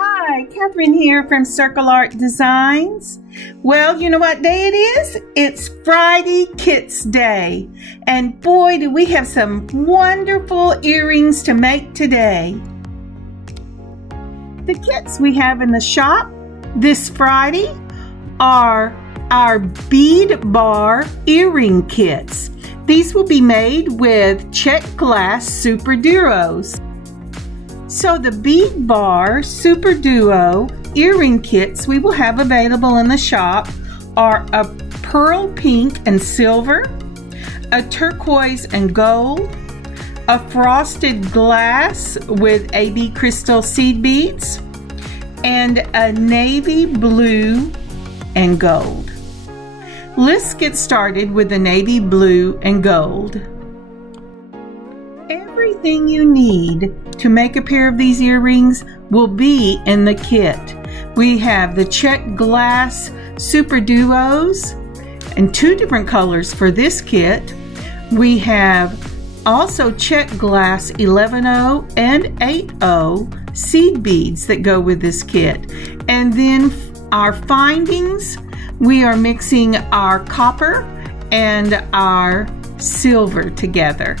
Hi, Catherine here from Circle Art Designs. Well, you know what day it is? It's Friday Kits Day. And boy, do we have some wonderful earrings to make today. The kits we have in the shop this Friday are our Bead Bar Earring kits. These will be made with Czech Glass Superduos. So the Bead Bar Superduo earring kits we will have available in the shop are a pearl pink and silver, a turquoise and gold, a frosted glass with AB crystal seed beads, and a navy blue and gold. Let's get started with the navy blue and gold. Everything you need to make a pair of these earrings will be in the kit. We have the Czech Glass Superduos in two different colors for this kit. We have also Czech Glass 11-0 and 8-0 seed beads that go with this kit. And then our findings, we are mixing our copper and our silver together.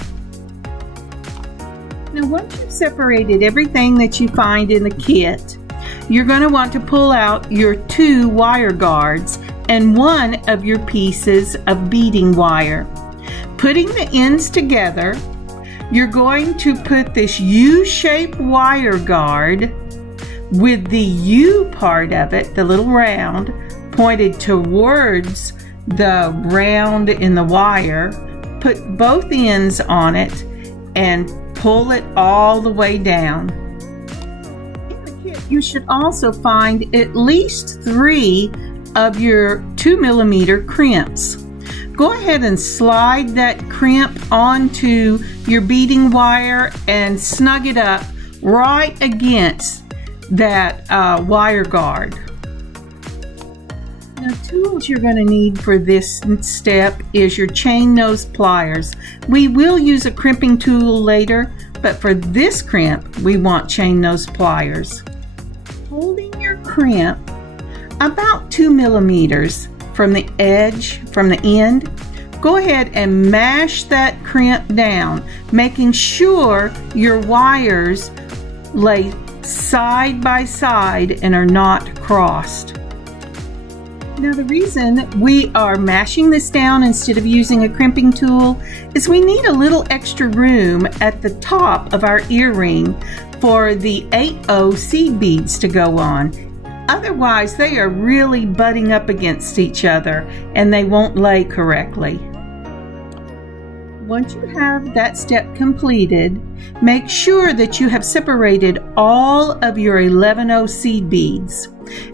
Now, once you've separated everything that you find in the kit, you're going to want to pull out your 2 wire guards and one of your pieces of beading wire. Putting the ends together, you're going to put this U-shaped wire guard with the U part of it, the little round, pointed towards the round in the wire. Put both ends on it and pull it all the way down. In the kit, you should also find at least 3 of your 2mm crimps. Go ahead and slide that crimp onto your beading wire and snug it up right against that wire guard. Now, tools you're going to need for this step is your chain nose pliers. We will use a crimping tool later, but for this crimp, we want chain nose pliers. Holding your crimp about 2mm from the edge, from the end, go ahead and mash that crimp down, making sure your wires lay side by side and are not crossed. Now, the reason we are mashing this down instead of using a crimping tool is we need a little extra room at the top of our earring for the 8-0 seed beads to go on. Otherwise, they are really butting up against each other and they won't lay correctly. Once you have that step completed, make sure that you have separated all of your 11-0 seed beads.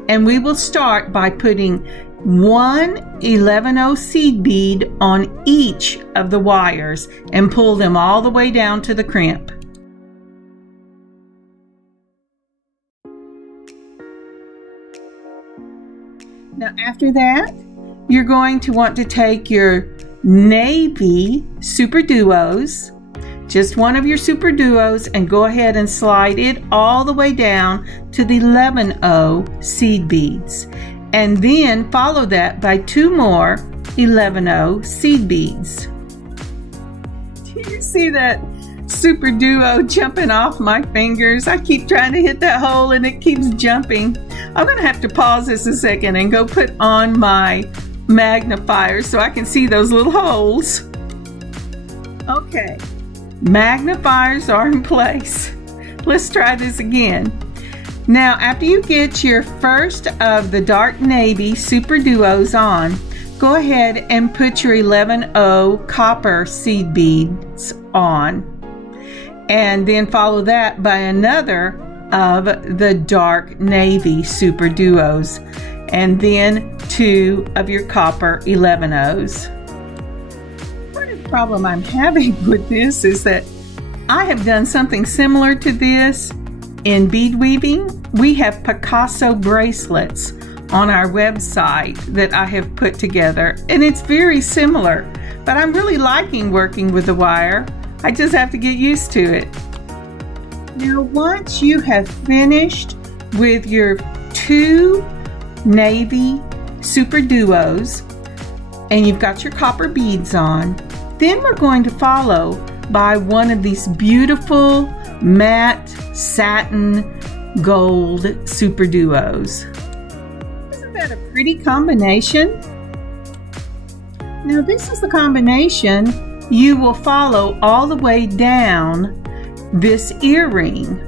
And we will start by putting 1 11-0 seed bead on each of the wires and pull them all the way down to the crimp. Now, after that, you're going to want to take your navy Superduos, just one of your Superduos, and go ahead and slide it all the way down to the 11-0 seed beads. And then follow that by 2 more 11-0 seed beads. Do you see that Superduo jumping off my fingers? I keep trying to hit that hole and it keeps jumping. I'm going to have to pause this a second and go put on my magnifier so I can see those little holes. Okay. Magnifiers are in place. Let's try this again. Now, after you get your first of the dark navy Superduos on, go ahead and put your 11-0 copper seed beads on. And then follow that by another of the dark navy Superduos. And then 2 of your copper 11-0s. Problem I'm having with this is that I have done something similar to this in bead weaving. We have Picasso bracelets on our website that I have put together, and it's very similar, but I'm really liking working with the wire. I just have to get used to it. Now, once you have finished with your 2 navy Superduos, and you've got your copper beads on. Then we're going to follow by one of these beautiful matte satin gold Superduos. Isn't that a pretty combination? Now this is the combination you will follow all the way down this earring.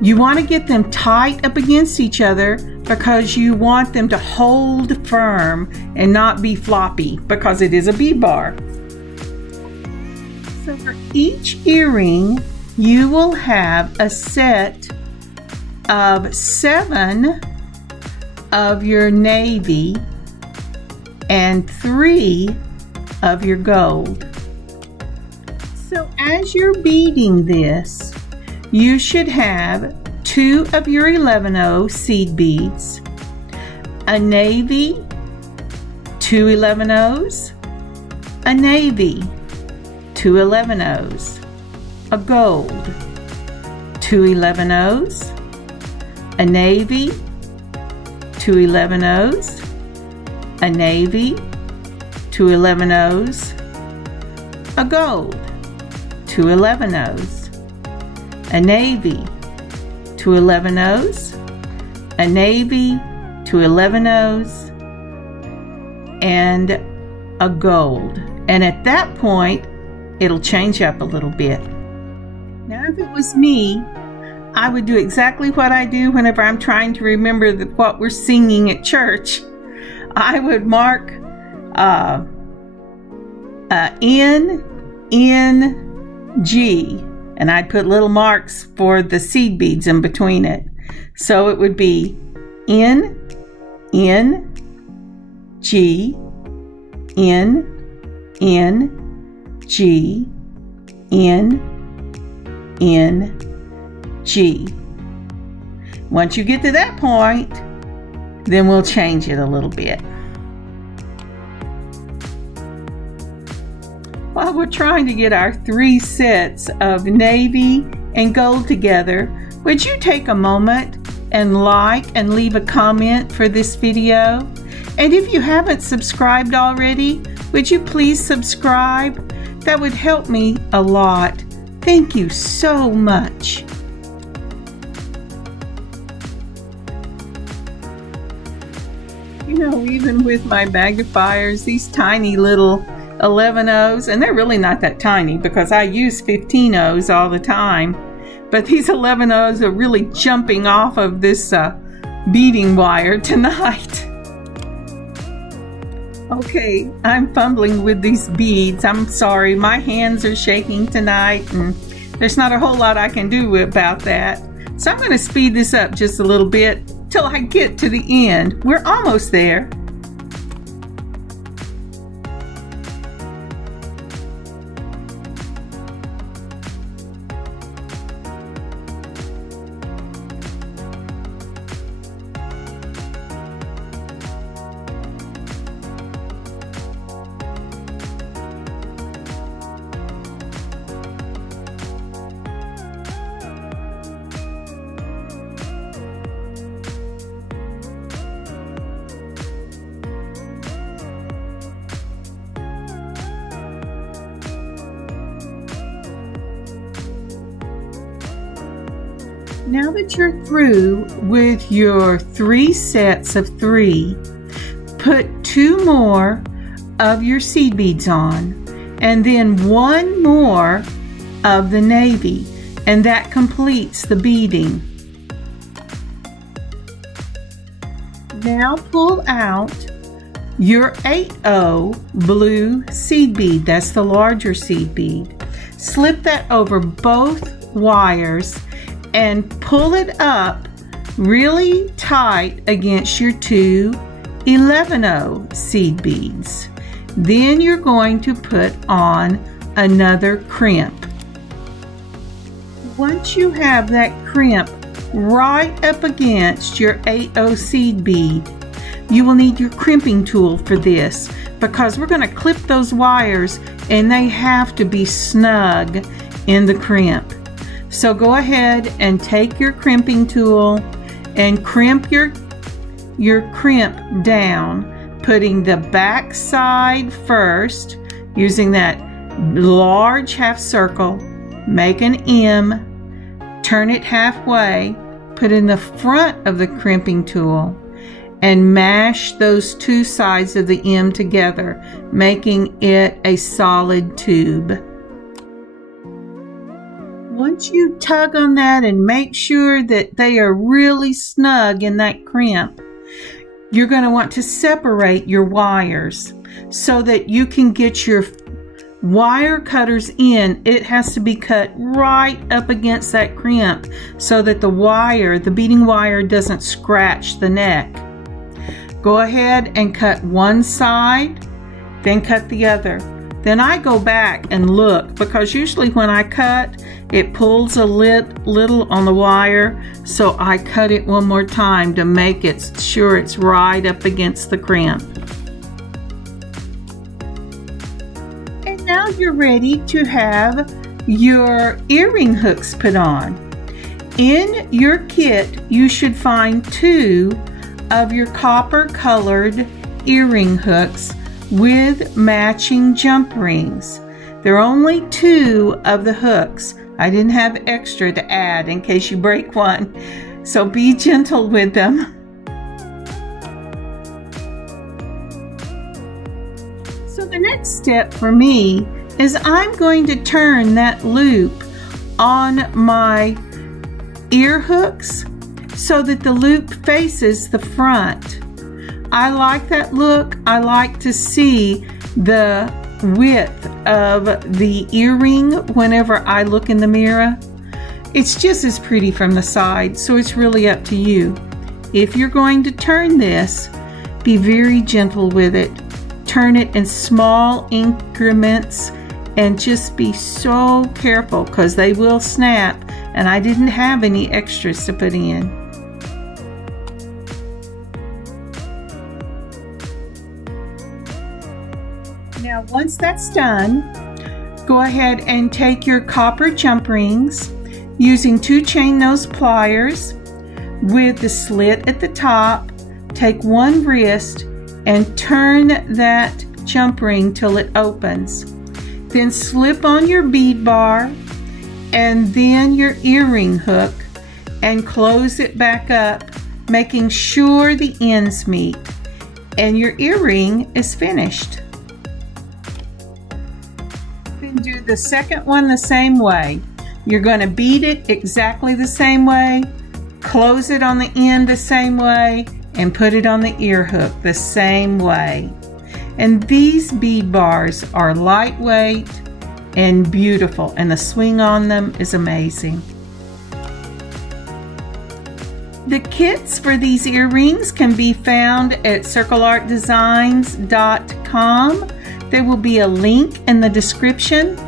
You want to get them tight up against each other because you want them to hold firm and not be floppy, because it is a bead bar. So for each earring, you will have a set of 7 of your navy and 3 of your gold. So as you're beading this, you should have 2 of your 11/0 seed beads, a navy, 2 11/0s, a navy, 2 11/0s, a gold, 2 11/0s, a navy, 2 11/0s, a navy, 2 11/0s, a gold, 2 11/0s, a navy, 2 11/0s, a navy, 2 11/0s, and a gold. And at that point, it'll change up a little bit. Now, if it was me, I would do exactly what I do whenever I'm trying to remember what we're singing at church. I would mark N, N, G, and I'd put little marks for the seed beads in between it. So it would be N, N, G, N, N, G, N, N, G. Once you get to that point, then we'll change it a little bit. While we're trying to get our 3 sets of navy and gold together, would you take a moment and like and leave a comment for this video? And if you haven't subscribed already, would you please subscribe? That would help me a lot. Thank you so much. You know, even with my magnifiers, these tiny little 11/0s, and they're really not that tiny because I use 15/0s all the time, but these 11/0s are really jumping off of this beading wire tonight. Okay, I'm fumbling with these beads. I'm sorry, my hands are shaking tonight, and there's not a whole lot I can do about that. So I'm going to speed this up just a little bit till I get to the end. We're almost there. Now that you're through with your 3 sets of 3, put 2 more of your seed beads on, and then 1 more of the navy, and that completes the beading. Now pull out your 8/0 blue seed bead. That's the larger seed bead. Slip that over both wires and pull it up really tight against your 2 11/0 seed beads. Then you're going to put on another crimp. Once you have that crimp right up against your 8/0 seed bead, you will need your crimping tool for this, because we're going to clip those wires and they have to be snug in the crimp. So go ahead and take your crimping tool and crimp your crimp down, putting the back side first, using that large half circle, make an M, turn it halfway, put in the front of the crimping tool, and mash those two sides of the M together, making it a solid tube. Once you tug on that and make sure that they are really snug in that crimp, you're going to want to separate your wires so that you can get your wire cutters in. It has to be cut right up against that crimp so that the beading wire doesn't scratch the neck. Go ahead and cut one side, then cut the other. Then I go back and look, because usually when I cut, it pulls a little on the wire, so I cut it one more time to make it sure it's right up against the crimp. And now you're ready to have your earring hooks put on. In your kit, you should find 2 of your copper colored earring hooks with matching jump rings. There are only 2 of the hooks. I didn't have extra to add in case you break one, so be gentle with them. So the next step for me is I'm going to turn that loop on my ear hooks so that the loop faces the front. I like that look. I like to see the width of the earring whenever I look in the mirror. It's just as pretty from the side, so it's really up to you. If you're going to turn this, be very gentle with it. Turn it in small increments and just be so careful, because they will snap, and I didn't have any extras to put in. Now once that's done, go ahead and take your copper jump rings, using 2 chain nose pliers with the slit at the top. Take one wrist and turn that jump ring till it opens. Then slip on your bead bar and then your earring hook and close it back up, making sure the ends meet, and your earring is finished. Then do the second one the same way. You're going to bead it exactly the same way, close it on the end the same way, and put it on the ear hook the same way. And these bead bars are lightweight and beautiful, and the swing on them is amazing. The kits for these earrings can be found at circleartdesigns.com. There will be a link in the description.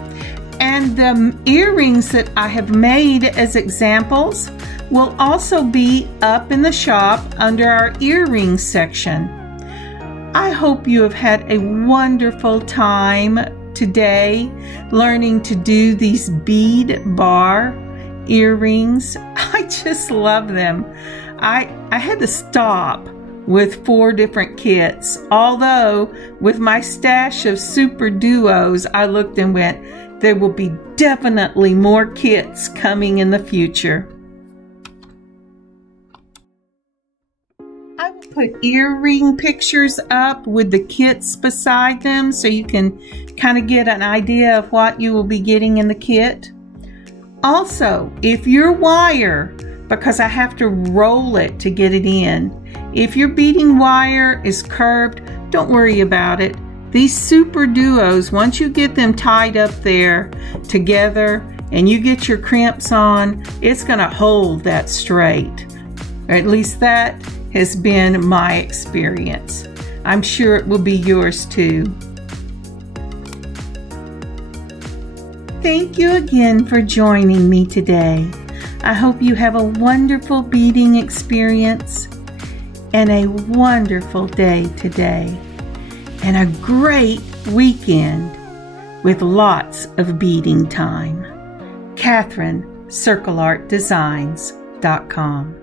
And the earrings that I have made as examples will also be up in the shop under our earrings section. I hope you have had a wonderful time today learning to do these bead bar earrings. I just love them. I had to stop with 4 different kits, although with my stash of Superduos, I looked and went, there will be definitely more kits coming in the future. I will put earring pictures up with the kits beside them so you can kind of get an idea of what you will be getting in the kit. Also, if your wire, because I have to roll it to get it in, if your beading wire is curved, don't worry about it. These Superduos, once you get them tied up there together and you get your crimps on, it's going to hold that straight. Or at least that has been my experience. I'm sure it will be yours too. Thank you again for joining me today. I hope you have a wonderful beading experience and a wonderful day today, and a great weekend with lots of beading time. Catherine, CircleArtDesigns.com.